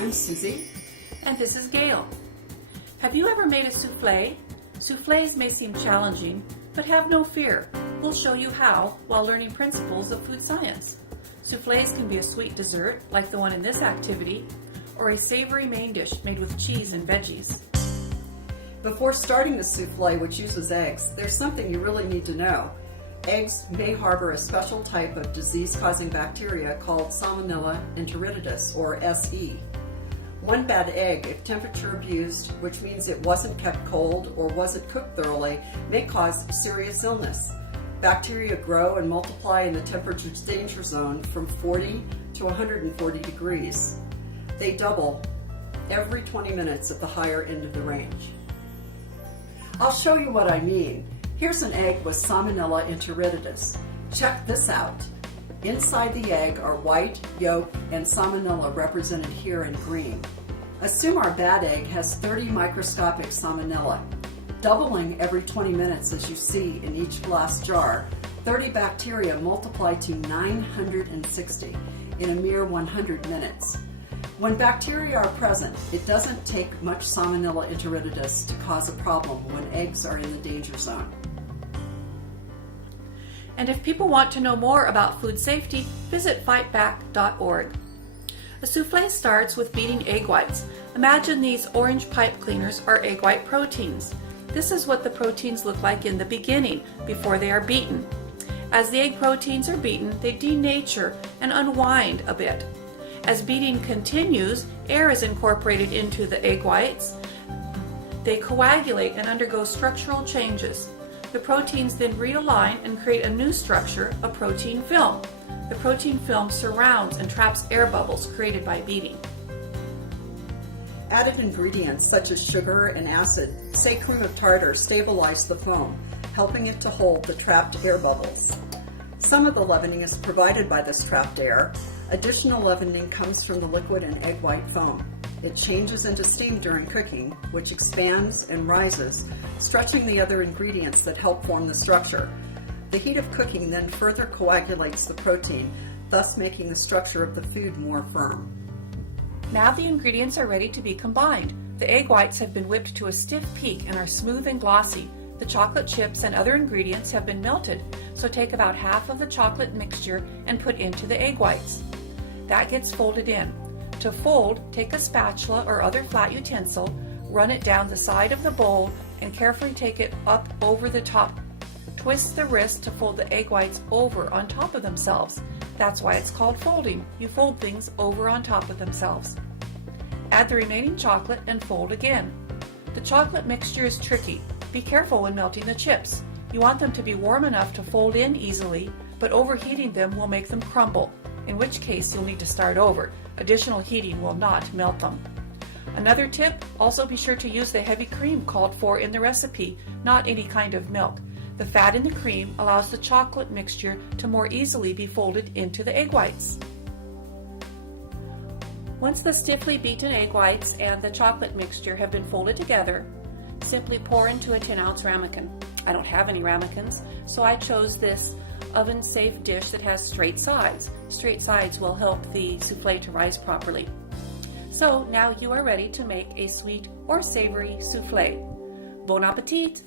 I'm Susie. And this is Gail. Have you ever made a souffle? Souffles may seem challenging, but have no fear. We'll show you how while learning principles of food science. Souffles can be a sweet dessert, like the one in this activity, or a savory main dish made with cheese and veggies. Before starting the souffle, which uses eggs, there's something you really need to know. Eggs may harbor a special type of disease-causing bacteria called Salmonella enteritidis, or SE. One bad egg, if temperature abused, which means it wasn't kept cold or wasn't cooked thoroughly, may cause serious illness. Bacteria grow and multiply in the temperature danger zone from 40 to 140 degrees. They double every 20 minutes at the higher end of the range. I'll show you what I mean. Here's an egg with Salmonella enteritidis. Check this out. Inside the egg are white, yolk, and Salmonella represented here in green. Assume our bad egg has 30 microscopic Salmonella. Doubling every 20 minutes as you see in each glass jar, 30 bacteria multiply to 960 in a mere 100 minutes. When bacteria are present, it doesn't take much Salmonella enteritidis to cause a problem when eggs are in the danger zone. And if people want to know more about food safety, visit fightback.org. A souffle starts with beating egg whites. Imagine these orange pipe cleaners are egg white proteins. This is what the proteins look like in the beginning, before they are beaten. As the egg proteins are beaten, they denature and unwind a bit. As beating continues, air is incorporated into the egg whites. They coagulate and undergo structural changes. The proteins then realign and create a new structure, a protein film. The protein film surrounds and traps air bubbles created by beating. Added ingredients such as sugar and acid, say cream of tartar, stabilize the foam, helping it to hold the trapped air bubbles. Some of the leavening is provided by this trapped air. Additional leavening comes from the liquid and egg white foam. It changes into steam during cooking, which expands and rises, stretching the other ingredients that help form the structure. The heat of cooking then further coagulates the protein, thus making the structure of the food more firm. Now the ingredients are ready to be combined. The egg whites have been whipped to a stiff peak and are smooth and glossy. The chocolate chips and other ingredients have been melted, so take about half of the chocolate mixture and put into the egg whites. That gets folded in. To fold, take a spatula or other flat utensil, run it down the side of the bowl, and carefully take it up over the top. Twist the wrist to fold the egg whites over on top of themselves. That's why it's called folding. You fold things over on top of themselves. Add the remaining chocolate and fold again. The chocolate mixture is tricky. Be careful when melting the chips. You want them to be warm enough to fold in easily, but overheating them will make them crumble, in which case you'll need to start over. Additional heating will not melt them. Another tip, also be sure to use the heavy cream called for in the recipe, not any kind of milk. The fat in the cream allows the chocolate mixture to more easily be folded into the egg whites. Once the stiffly beaten egg whites and the chocolate mixture have been folded together, simply pour into a 10-ounce ramekin. I don't have any ramekins, so I chose this oven-safe dish that has straight sides. Straight sides will help the souffle to rise properly. So now you are ready to make a sweet or savory souffle. Bon appetit!